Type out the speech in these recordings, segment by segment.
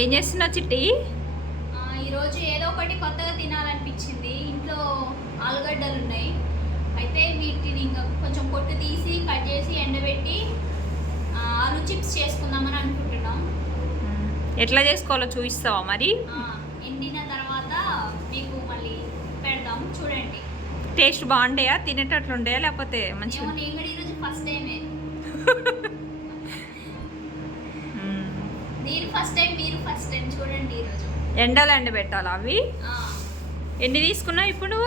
ఏం చేస్తున్నావు చిట్టి? ఈరోజు ఏదో ఒకటి కొత్తగా తినాలనిపించింది. ఇంట్లో ఆలుగడ్డలు ఉన్నాయి. అయితే వీటిని ఇంకా కొంచెం పొట్టు తీసి కట్ చేసి ఎండబెట్టి ఆలు చిప్స్ చేసుకుందామని అనుకుంటున్నాం. ఎట్లా చేసుకోవాలో చూపిస్తావా మరి? ఎండిన తర్వాత మీకు మళ్ళీ పెడదాం. చూడండి. టేస్ట్ బాగుంటాయా తినేటట్లు ఉండయా లేకపోతే మంచిగా నేను కూడా ఈరోజు ఫస్ట్ టైమే మ్మ్. నేను ఫస్ట్ టైం మీరు ఫస్ట్ టైం చూడండి ఈరోజు ఎండలు ఎండబెట్టాలా అవి? ఎన్ని తీసుకున్నావు ఇప్పుడు?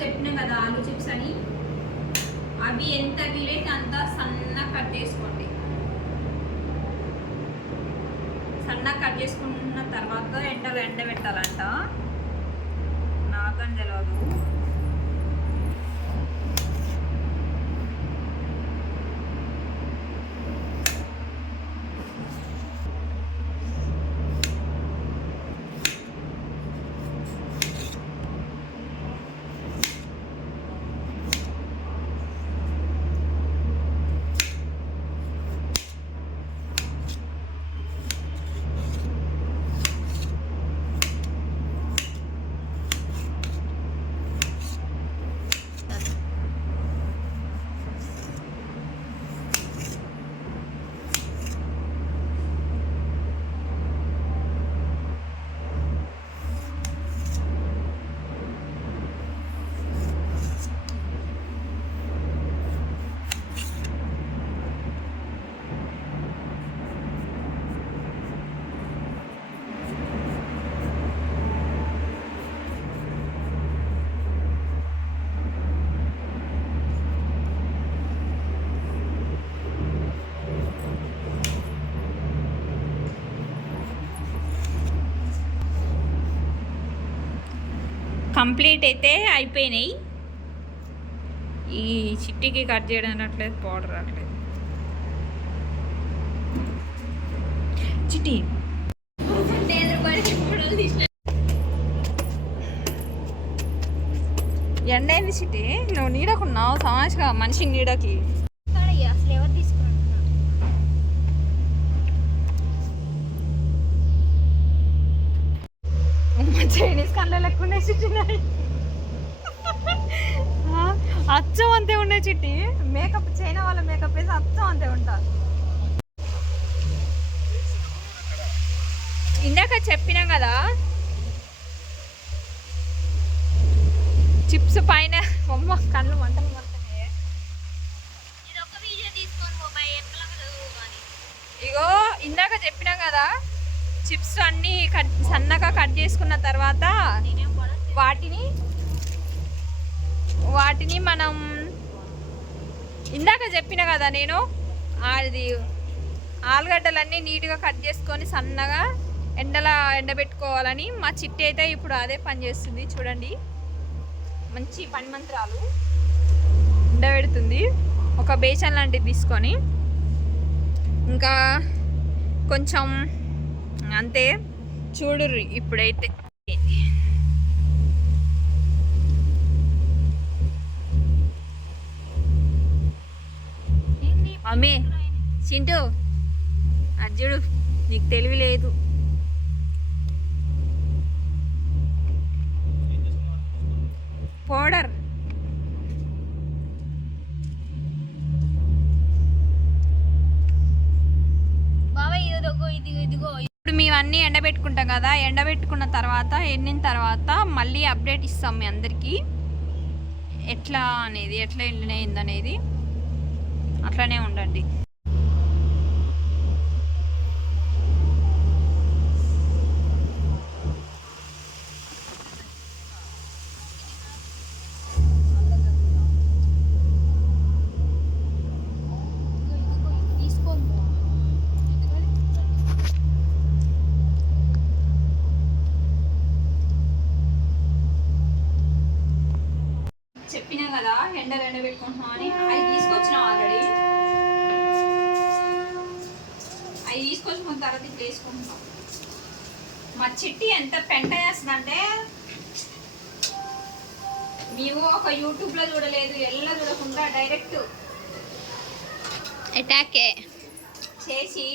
చెప్పిన కదా ఆలు చిప్స్ అని. అవి ఎంత వీలైతే అంత సన్నగా కట్ చేసుకోండి. సన్నగా కట్ చేసుకున్న తర్వాత ఎండలో ఎండబెట్టాలంట. నాకని తెలియదు కంప్లీట్ అయితే అయిపోయినాయి. ఈ చిట్టికి కట్ చేయడం రావట్లేదు పౌడర్ రావట్లేదు. చిట్టి. ఎండ అయింది చిట్టి. నువ్వు నీడకున్నావు సమాజ్గా మనిషి నీడకి. చైనీస్ కళ్ళ లెక్క ఉన్నాయి చిట్టి అచ్చం అంతే ఉన్నాయి చిట్టి. మేకప్ చైనా వాళ్ళ మేకప్ వేసి అచ్చం అంతే ఉంటారు ఇందాక చెప్పినాం కదా. చిప్స్ పైన అమ్మ కళ్ళు మంటలు ఇగో ఇందాక చెప్పినాం కదా. చిప్స్ అన్నీ కట్ సన్నగా కట్ చేసుకున్న తర్వాత వాటిని వాటిని మనం ఇందాక చెప్పిన కదా నేను అది ఆలుగడ్డలన్నీ నీట్గా కట్ చేసుకొని సన్నగా ఎండల ఎండబెట్టుకోవాలని మా చిట్టి అయితే ఇప్పుడు అదే పని చేస్తుంది చూడండి. మంచి పని మంత్రాలు ఎండబెడుతుంది. ఒక బేసన్ లాంటిది తీసుకొని ఇంకా కొంచెం అంతే. చూడుర్రి ఇప్పుడైతే. మమ్మీ అమ్మే చింటూ అర్జుడు నీకు తెలివి లేదు. పౌడర్ బాబాయ్ ఇదిగో ఇది ఇదిగో ఇప్పుడు మేము అన్నీ ఎండబెట్టుకుంటాం కదా ఎండబెట్టుకున్న తర్వాత ఎండిన తర్వాత మళ్ళీ అప్డేట్ ఇస్తాం మీ అందరికీ. ఎట్లా అనేది ఎట్లా ఎండినైంది అనేది అట్లనే ఉండండి తీసుకోండి చెప్పినా కదా ఎండలు ఎండబెట్టుకుంటున్నాం అని అవి తీసుకొచ్చినాం ఆల్రెడీ అవి తీసుకొచ్చి మన తర్వాత ఇప్పుడు వేసుకుంటున్నాం. మా చిట్టి ఎంత పెంట చేస్తుందంటే మేము ఒక యూట్యూబ్లో చూడలేదు ఎల్లా చూడకుండా డైరెక్ట్ అటాకే చేసి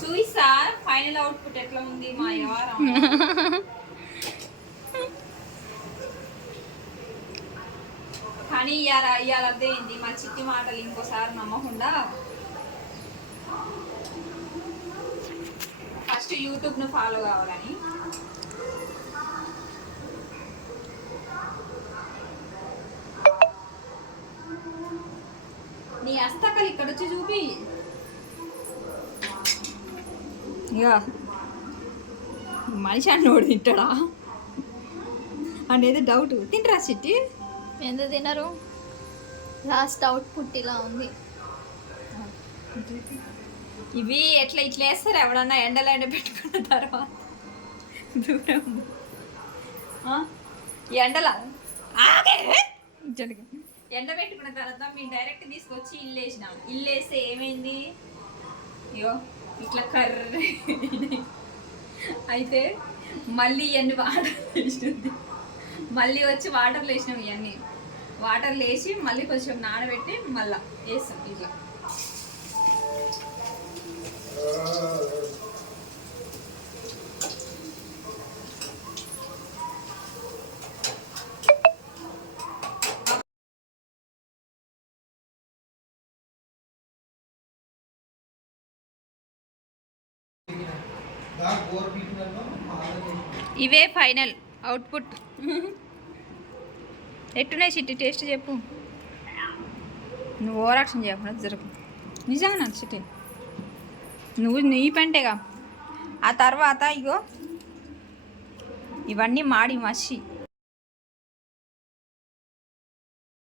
చూయిస్తా ఫైనల్ అవుట్పుట్ ఎట్లా ఉంది మా వ్యవహారం కానీ ఇయ్యారా ఇవాళ అదే అయింది. మా చిట్టి మాటలు ఇంకోసారి నమ్మకుండా. ఫస్ట్ యూట్యూబ్ను ఫాలో కావాలని. నీ అస్తకలు ఇక్కడ వచ్చి చూపి. ఇక మనిషి అన్నోడు తింటాడా? అనేది డౌట్ తింటరా చిట్టి? ఎందుకు తినరు? లాస్ట్ అవుట్పుట్ ఇలా ఉంది. ఇవి ఎట్లా ఇట్లా వేస్తారు? ఎవడన్నా ఎండలో ఎండ పెట్టుకున్న తర్వాత. దూరం. ఎండల. ఎండ పెట్టుకున్న తర్వాత మేము డైరెక్ట్ తీసుకొచ్చి ఇల్లు వేసినాం. ఇల్లు వేస్తే ఏమైంది? అయ్యో ఇట్లా కర్ర. అయితే మళ్ళీ ఎండ బాగా వేసింది. మళ్ళీ వచ్చి వాటర్ లేసినాం ఇవన్నీ వాటర్ లేచి మళ్ళీ కొంచెం నానబెట్టి మళ్ళీ వేస్తాం ఇట్లా. ఇవే ఫైనల్ అవుట్పుట్. ఎట్టున్నాయి చిట్టి? టేస్ట్ చెప్పు. నువ్వు ఓవరాక్షన్ చేయకుండా జరుగు నిజంగా చిట్టి? నువ్వు నీ పంటేగా. ఆ తర్వాత ఇగో ఇవన్నీ మాడి మసి.